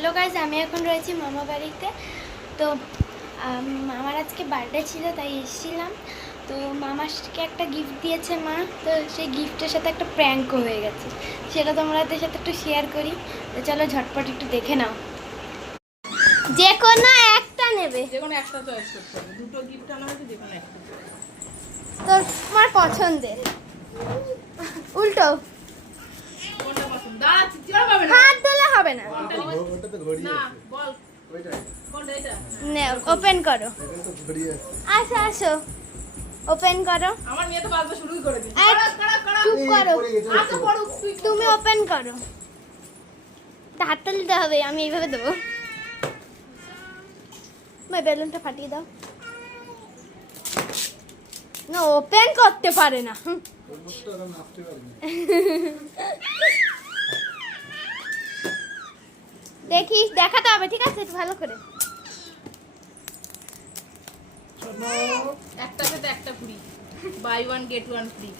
Hello guys, আমি এখন রয়েছি মামা বাড়িতে। তো আমার আজকে বার্থডে ছিল, তাই এসেছিলাম। তো মামাকে একটা গিফট দিয়েছে মা, তো সেই গিফটের সাথে একটা প্র্যাঙ্কও হয়ে গেছে, সেটা তোমাদের সাথে একটু শেয়ার করি। তো চলো ঝটপট একটু দেখে নাও। যে কোনো একটা নেবে, যে কোনো একটা চয়েস করতে হবে। দুটো গিফট আনা হয়েছে, যে কোনো একটা তো তোমার পছন্দের। উল্টো কোনটা পছন্দ? দাঁড়া, চিচিরা পাবে না। হাত দিলে হবে না। ওটা তো ঘড়ি না, আছে বল ওইটাই কোনটা এটা? নাও, ওপেন করো। এটা তো ঘড়ি আছে আসো আসো, ওপেন করো। আমার মেয়ে তো বাজতে শুরুই করে দিয়েছে। এই, চুপ এই করো। পড়ে গেছে আচ্ছা পড়ুক তুই। তুমি ওপেন করো। হাতটা দিতে হবে, আমি এইভাবে দেবো। ভাই বেলুনটা ফাটিয়ে দাও। না, ওপেন করতে পারে না। ওর মুখটা ওরা নাচতে পারে না দেখি, দেখাতে হবে, ঠিক আছে? একটু ভালো করে। একটা সাথে একটা free, buy one get one free.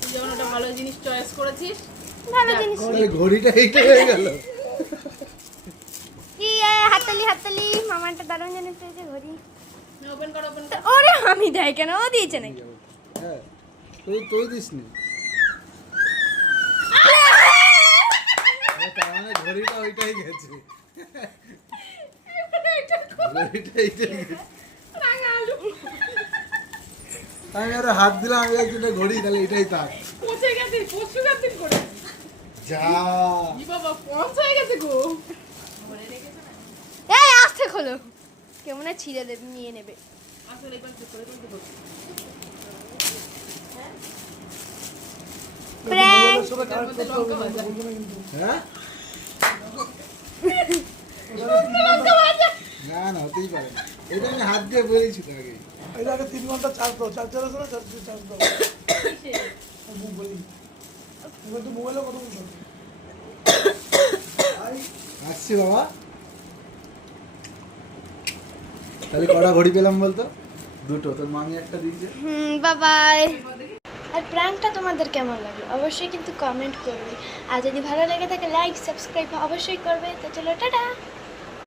তুই যখন ওটা ভালো জিনিস চয়েস করেছিস, ভালো যাক, জিনিস। এই ঘড়িটা এইটা হয়ে গেল কি হাততালি হাততালি, মামাটা দারুণ জিনিস পেয়েছে, ঘড়ি। ওপেন কর ওপেন তো কর। ওরে আমি দেয় কেন, ও দিয়েছে নাকি? হ্যাঁ তুই দিসনি তার মানে ঘড়িটা ওইটাই গেছে ঘড়িটা এইটাই গেছে রাঙা আলু আমি আরো হাত দিলাম, আমি একদিন ঘড়ি, তাহলে এটাই থাক পচে গেছে, পশু গাতিন করে। যা ই বাবা, পঞ্চ হয়ে গেছে গো। এই আস্তে খোলো, কেমন ছিঁড়ে দেবে, নিয়ে নেবে। আসলে এবার চেক করে দেখো। প্র্যাঙ্ক। এটার মধ্যে লঙ্কা ভাজা। হ্যাঁ না না হতেই পারে না, এটা আমি হাত দিয়ে বলেছি তো আগে এটা আগে 3 ঘন্টা চার্জ দাও, চার্জ চালাছো না, চার্জ দাও। মুখ বলি এবার তো মোবাইলে কথা বলছো। আসছি বাবা, তাহলে কটা ঘড়ি পেলাম বলতো? দুটো, তোর মামি একটা দিয়েছে। বাবাই। আর প্র্যাঙ্কটা তোমাদের কেমন লাগলো অবশ্যই কিন্তু কমেন্ট করবে, আর যদি ভালো লেগে থাকে লাইক সাবস্ক্রাইব অবশ্যই করবে। তো চলো, টাটা।